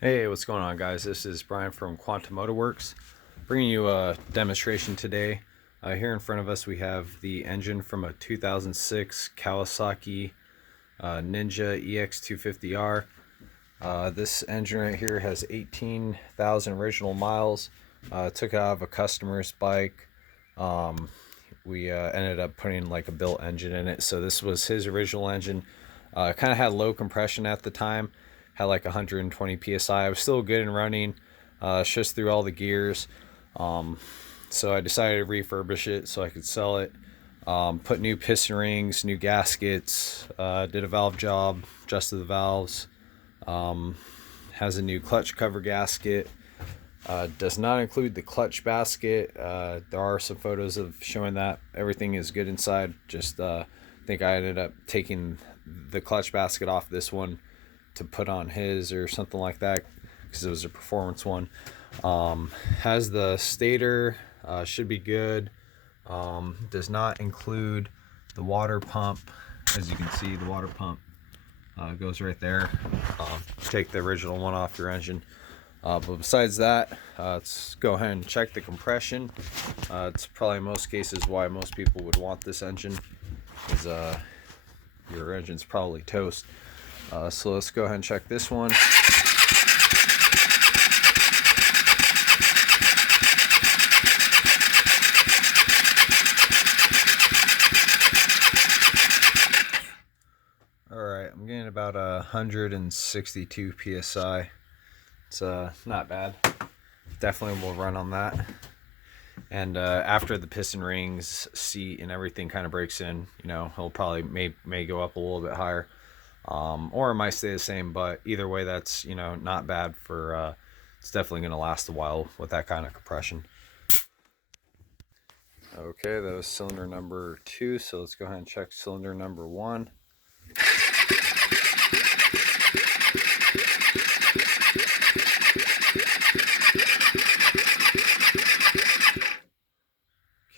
Hey, what's going on, guys? This is Brian from Quantum Motorworks, bringing you a demonstration today. Here in front of us we have the engine from a 2006 Kawasaki Ninja EX250R. This engine right here has 18,000 original miles. Took it out of a customer's bike. We ended up putting like a built engine in it, so this was his original engine. Kind of had low compression at the time, had like 120 psi. I was still good and running, just through all the gears. So I decided to refurbish it so I could sell it. Put new piston rings, new gaskets, did a valve job, adjusted the valves. Has a new clutch cover gasket. Does not include the clutch basket. There are some photos of showing that everything is good inside. Just think I ended up taking the clutch basket off this one to put on his or something like that because it was a performance one. Has the stator, should be good. Does not include the water pump. As you can see, the water pump goes right there. Take the original one off your engine. But besides that, let's go ahead and check the compression. It's probably in most cases why most people would want this engine, is your engine's probably toast. So let's go ahead and check this one. Alright, I'm getting about 162 psi. It's not bad. Definitely will run on that. And after the piston rings, seat, and everything kind of breaks in, you know, he'll probably may go up a little bit higher, or it might stay the same. But either way, that's, you know, not bad for. It's definitely going to last a while with that kind of compression. Okay, that was cylinder number 2. So let's go ahead and check cylinder number 1.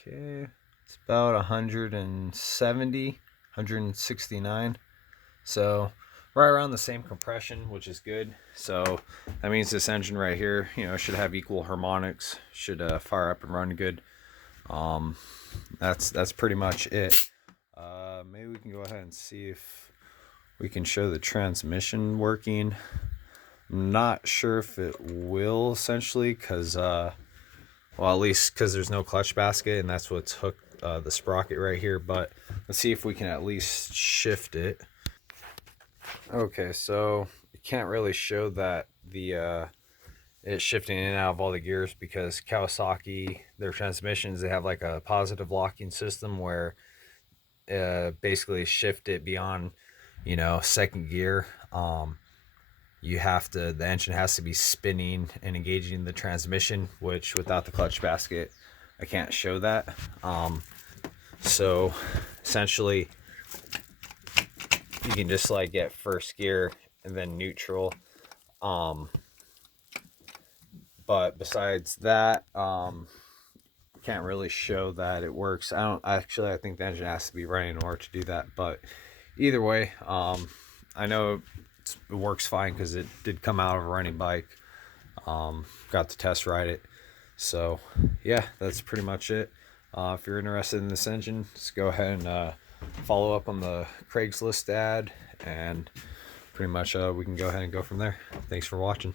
Okay, it's about 170, 169. So right around the same compression, which is good. So that means this engine right here, you know, should have equal harmonics, should fire up and run good. That's pretty much it. Maybe we can go ahead and see if we can show the transmission working. I'm not sure if it will, essentially, because well, at least because there's no clutch basket, and that's what's hooked the sprocket right here. But let's see if we can at least shift it. Okay, so you can't really show that the it's shifting in and out of all the gears, because Kawasaki, their transmissions, they have like a positive locking system where basically shift it beyond, you know, second gear. You have to, the engine has to be spinning and engaging the transmission, which without the clutch basket I can't show that. So essentially you can just like get first gear and then neutral. But besides that, can't really show that it works. I think the engine has to be running in order to do that. But either way, I know it works fine because it did come out of a running bike. Got to test ride it. So yeah, that's pretty much it. If you're interested in this engine, just go ahead and follow up on the Craigslist ad, and pretty much we can go ahead and go from there. Thanks for watching.